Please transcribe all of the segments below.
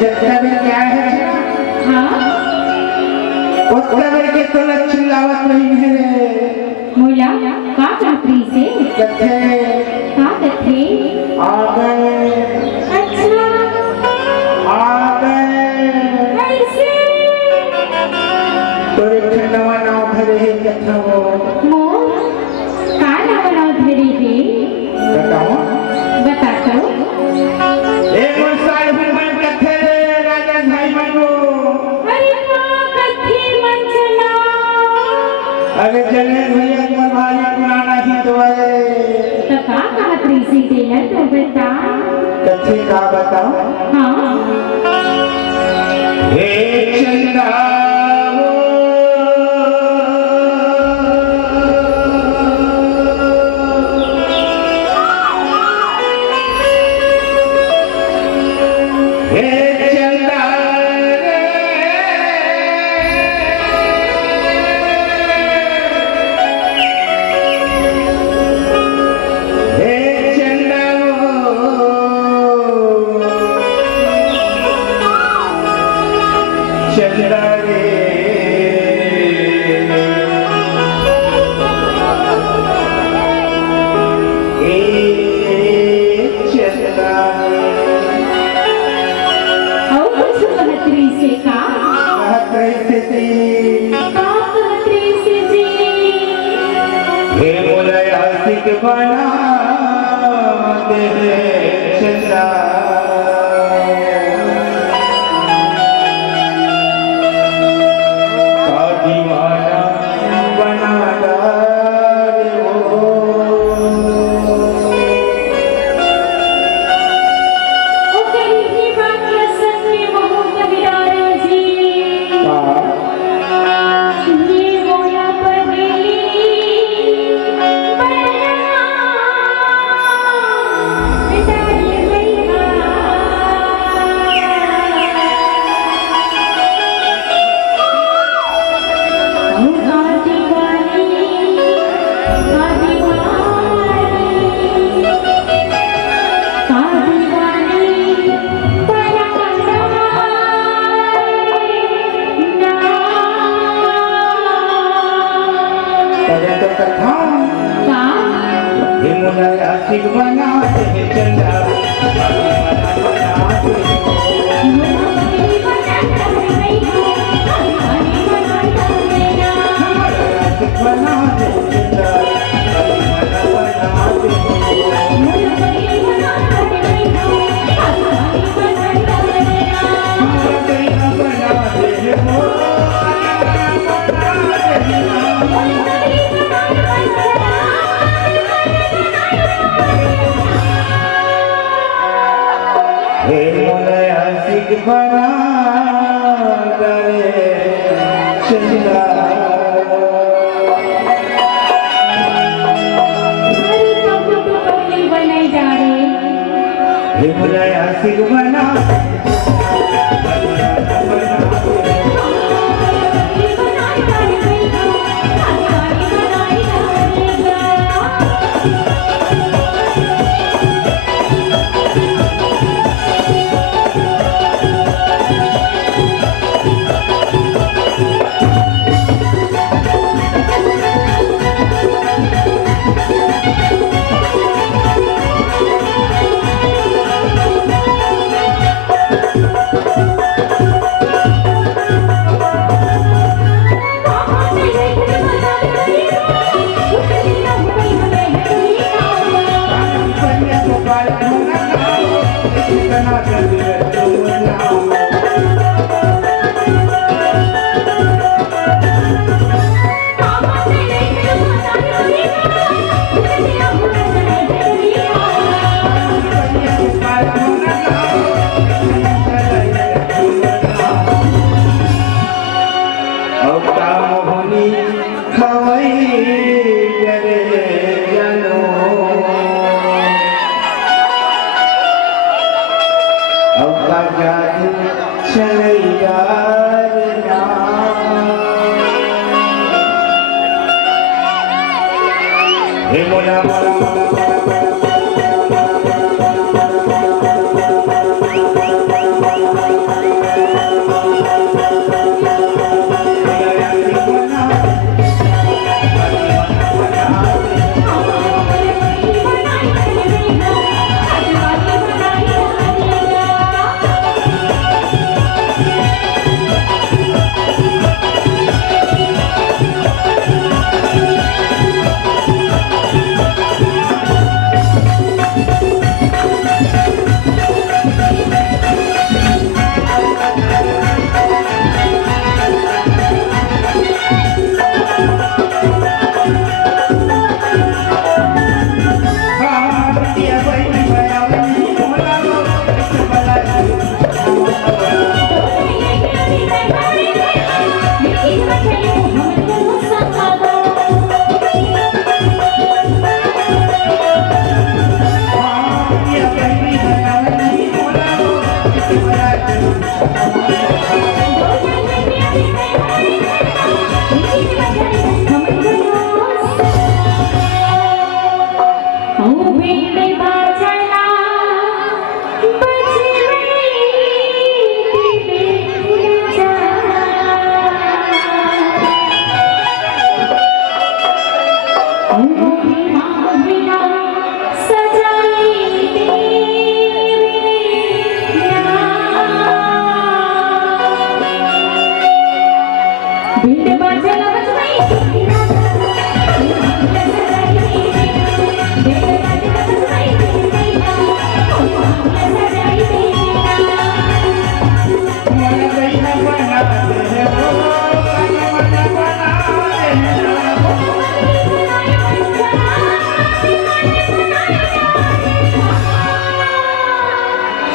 जत्ता में क्या है? हाँ उत्तर में के तो लक्ष्मी लावत नहीं है रे मोला का चाकरी से कथे का कथे आ गए अच्छा आ गए कैसे तोरे ठंडवा नाव धरे है कथा वो मोर का ना बनाओ धरे रे बताओ बता तो एक और साल फिर मैं कथे राजा भाई मनो अरे वाह कथे मंचना अरे चले भैया तुम्हारे भाई पुराना ही तो है तो का चाकरी से देना तो बता कथे का बताओ हाँ हे चंदा बना दे चंदा का दीवाना बना दे वो कहीं की बात रसन में मोह कहिरारे जी ये मोला पगली आशिक बना दे चंदा बना दे चंदा हे मोला आशिक बना दे चंदा हे मोला आशिक बना हे मोला मोला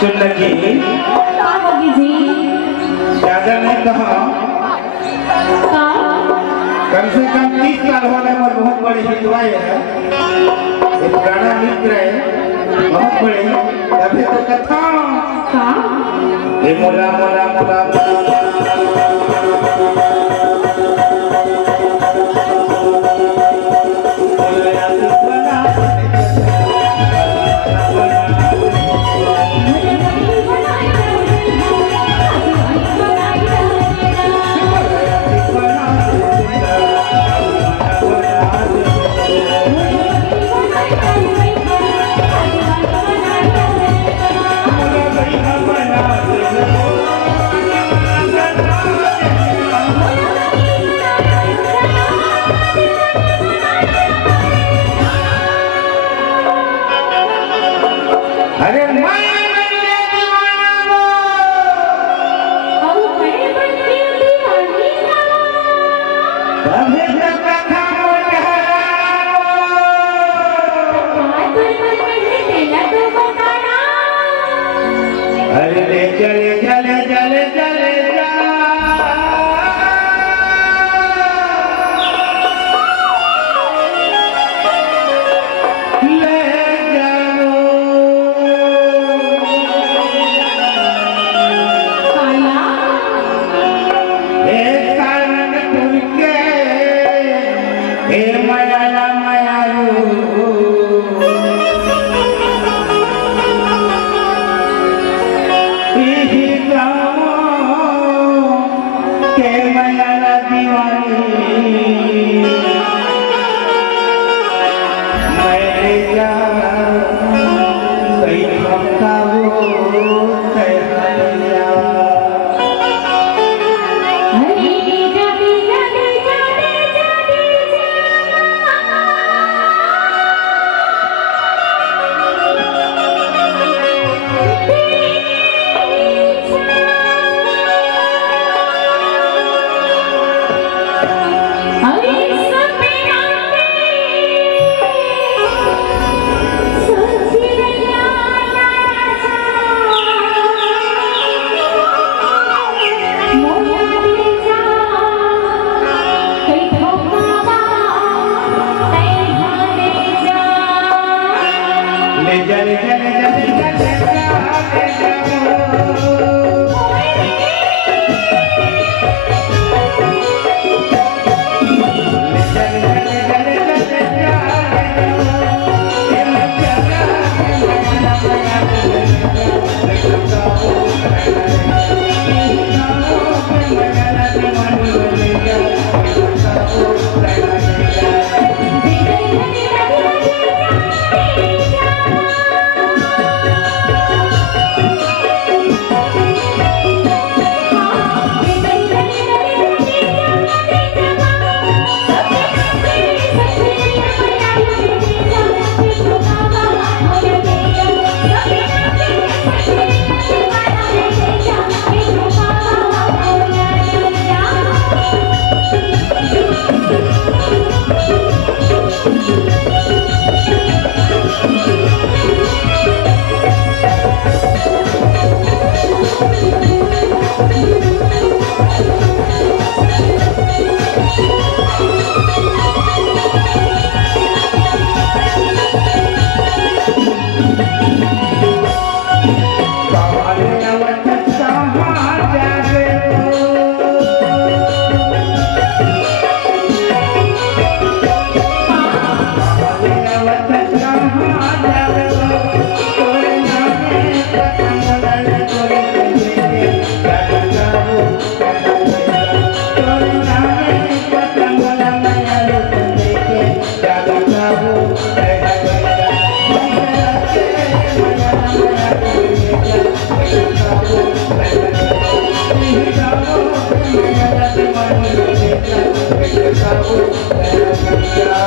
सुंदर जी हाँ होगी जी ज्यादा नहीं कहा हाँ कम से कम 30 साल होने में बहुत बड़े हितवाई है ये पुराना मित्र है बहुत बड़े तभी तो कथा हाँ ये मोला मोला मोला अरे मैं बन गया दीवाना वो और मैं बन गई दीवानी तभी तो कथा अरे ले चले चले चले चले जा ले जाओ हे कानपुर के हे मयाला मयालू के मयाला दीवानी मैं जा कई हफ्ता वो तैयार ले चले चले चले चले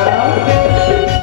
Thank you.